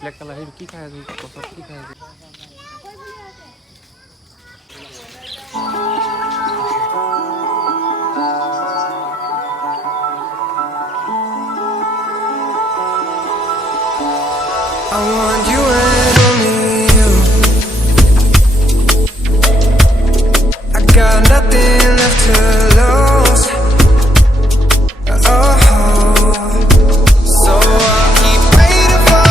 Black colour সেইটো কি খাই আছে কচত কি খাই আছে I want you and only you. I got nothing left to lose. Oh, so I'll keep waiting for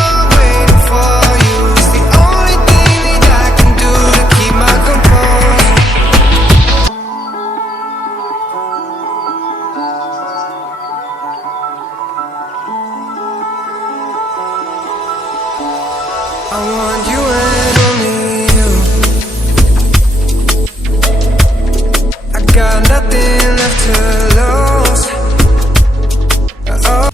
you. It's the only thing that I can do to keep my composure. I want you and only you. I got nothing left to lose. Oh.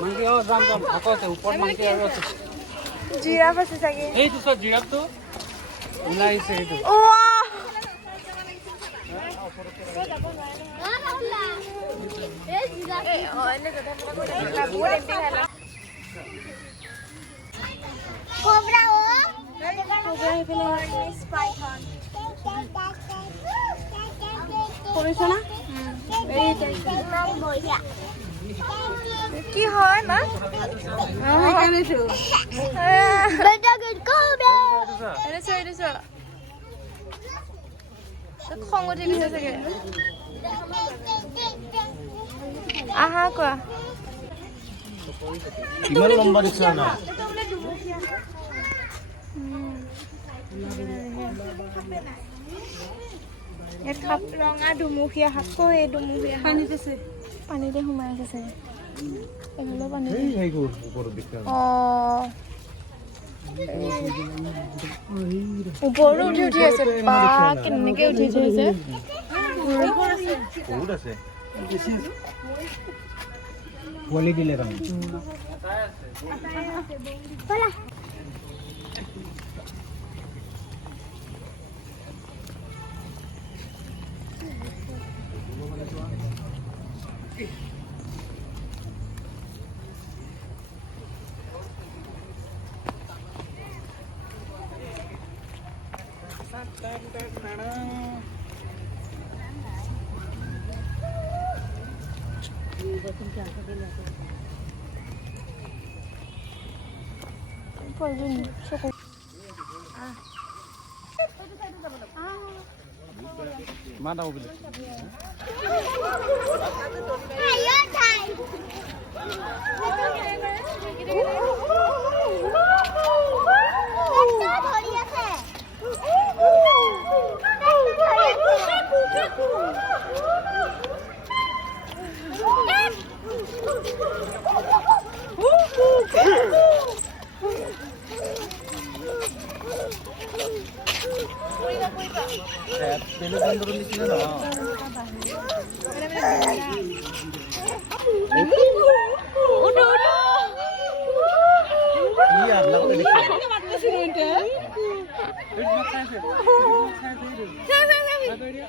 Monkey oh jam thako ase upor monkey aro ase giraffe ase sage ei to sir giraffe to ulai ase etu কি হয় না এখানে তো বেটা good কোবে এটা খং উঠি গৈছে চাগে আহা কোৱা কিমান লম্বা দিছা না এক খাপ ৰঙা দুমুখীয়া হাকো এই দুমুখীয়া পানীতে সোমাই আছে এগুলো পানী এই গো উপর দিকে উপরে উঠি আছে বা কেনেকে উঠি আছে বহুত আছে পোৱালি দিলে কাম বলা Mana mau beli? Ayo, Tay. Pelo bandro ni sila na. Udah. Iya, lang tadi.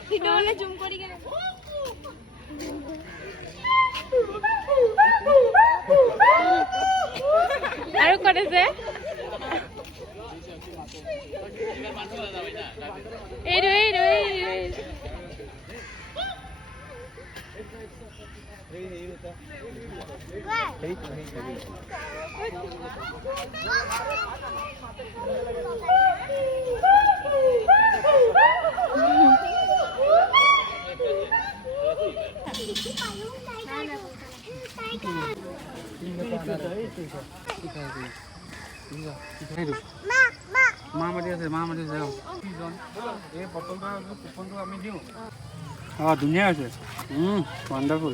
Hidungnya zoom kori kan. Ayo kau deh. মা মাতি আছে এই বটলটো কুপনটো আমি দিওঁ ধুনীয়া হৈছে ৱাণ্ডাৰফুল